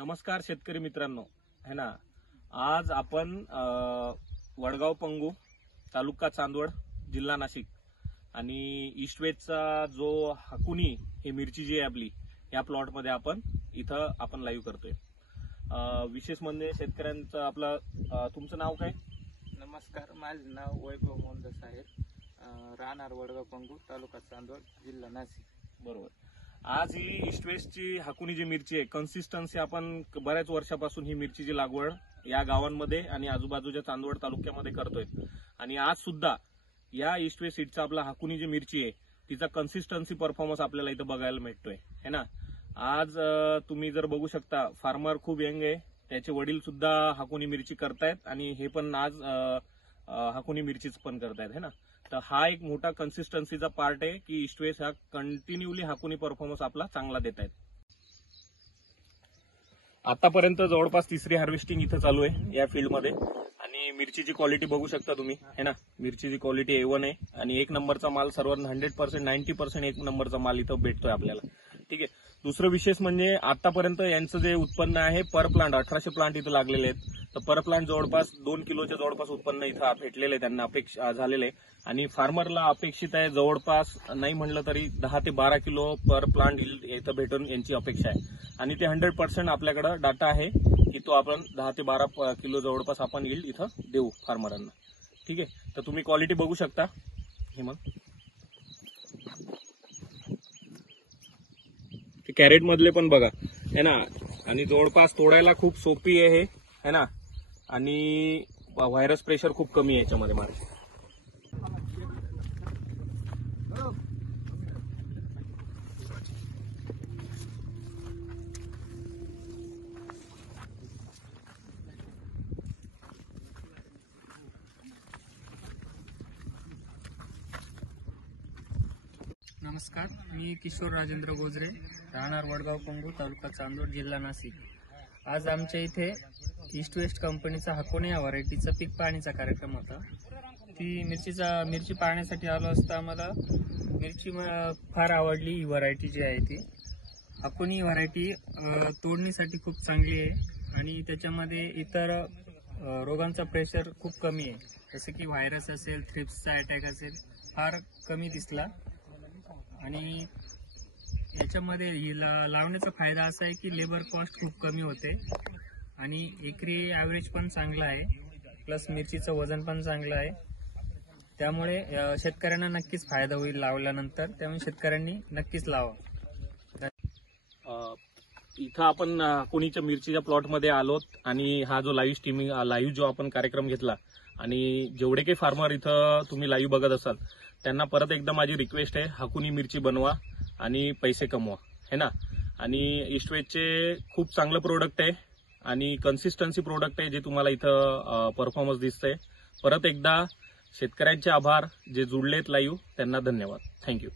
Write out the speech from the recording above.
नमस्कार शेतकरी मित्रांनो, है ना। आज आपण वडगाव पंगू, तालुका चांदवड, जिल्हा नाशिक आणि ईस्टवेस्टचा जो हाकुनी ही मिरची जी आहे आपली, या प्लॉट मध्ये आपण लाईव्ह करतोय। विशेष म्हणजे शेतकऱ्यांचं आपलं तुमचं नाव काय? नमस्कार, माझे नाव वैभव मोहनदास आहे, राहणार वडगाव पंगू, तालुका चांदवड, जिल्हा नाशिक। बरोबर। आज ही ईस्टवेस्टची हाकुनी जी मिरची आहे, कन्सिस्टन्सी आपण बऱ्याच वर्षापासून ही मिरचीची लागवड या गावांमध्ये आणि आजूबाजूच्या चांदवड तालुक्यामध्ये करतोय आणि आज सुद्धा या ईस्टवेस्ट सीडचा आपला हाकुनी जी मिरची आहे तिचा कन्सिस्टन्सी परफॉर्मन्स आपल्याला इथं बघायला मिळतोय, है ना। आज तुम्ही जर बघू शकता, फार्मर खूप यंग आहे, त्याचे वडील सुद्धा हाकुनी मिरची करतायत आणि हे पण आज हाकुनी मिरचीच पण करतायत, है ना। तर हा एक मोठा कन्सिस्टन्सीचा पार्ट आहे की ईस्टवेस्ट हा कंटिन्यूली हाकुनी परफॉर्मन्स आपला चांगला देत आहेत। आतापर्यंत जवळपास तिसरी हार्वेस्टिंग इथं चालू आहे या फील्डमध्ये आणि मिरचीची क्वालिटी बघू शकता तुम्ही, है ना। मिरचीची क्वालिटी A1 आहे आणि एक नंबरचा माल सर्वांना 100% 90% एक नंबरचा माल इथं भेटतोय आपल्याला, ठीक आहे। दुसरं विशेष म्हणजे आतापर्यंत यांचं जे उत्पन्न आहे पर प्लांट 1800 प्लांट इथं लागलेले आहेत, तर पर प्लांट जवळपास 2 किलोच्या जवळपास उत्पन्न इथं भेटलेलं आहे, त्यांना अपेक्षा झालेलं आहे आणि फार्मरला अपेक्षित आहे जवळपास नाही म्हणलं तरी 10 ते 12 किलो पर प्लांट इथं भेटून यांची अपेक्षा आहे आणि ते 100% आपल्याकडे डाटा आहे की तो आपण 10 ते 12 किलो जवळपास आपण यील्ड इथं देऊ फार्मरांना, ठीक आहे। तर तुम्ही क्वालिटी बघू शकता, हे मग कॅरेट मधले पण बघा, है ना। आणि जवळपास तोडायला खूप सोपी आहे, है ना। आणि व्हायरस प्रेशर खूप कमी आहे याच्यामध्ये माल। नमस्कार, मी किशोर राजेंद्र गोजरे, राहणार वडगाव पंगू, तालुका चांदवड, जिल्हा नाशिक। आज आमच्या इथे ईस्टवेस्ट कंपनीचा हाकुनी या व्हरायटीचा पीक पाहणीचा कार्यक्रम होता। ती मिरची पाहण्यासाठी आलो असता आम्हाला मिरची फार आवडली। ही व्हरायटी जी आहे ती हाकुनी व्हरायटी तोडणीसाठी खूप चांगली आहे आणि त्याच्यामध्ये इतर रोगांचा प्रेशर खूप कमी आहे, जसे की व्हायरस असेल, थ्रिप्सचा अटॅक असेल, फार कमी दिसला। आणि याच्यामध्ये लावण्याचा फायदा असा आहे की लेबर कॉस्ट खूप कमी होते आणि एकरी ॲव्हरेज पण चांगला आहे, प्लस मिरचीचं वजन पण चांगलं आहे। त्यामुळे शेतकऱ्यांना नक्कीच फायदा होईल लावल्यानंतर, त्यामुळे शेतकऱ्यांनी नक्कीच लावा। इथं आपण हाकुनीच्या मिरचीच्या प्लॉटमध्ये आलोत आणि हा जो लाईव्ह जो आपण कार्यक्रम घेतला आणि जेवढे काही फार्मर इथं तुम्ही लाईव्ह बघत असाल त्यांना परत एकदा माझी रिक्वेस्ट आहे, हाकुनी मिरची बनवा आणि पैसे कमवा, है ना। आणि ईस्टवेस्टचे खूप चांगलं प्रोडक्ट आहे आणि कन्सिस्टन्सी प्रोडक्ट आहे जे तुम्हाला इथं परफॉर्मन्स दिसतंय। परत एकदा शेतकऱ्यांचे आभार, जे जुळलेत लाईव्ह त्यांना धन्यवाद, थँक्यू।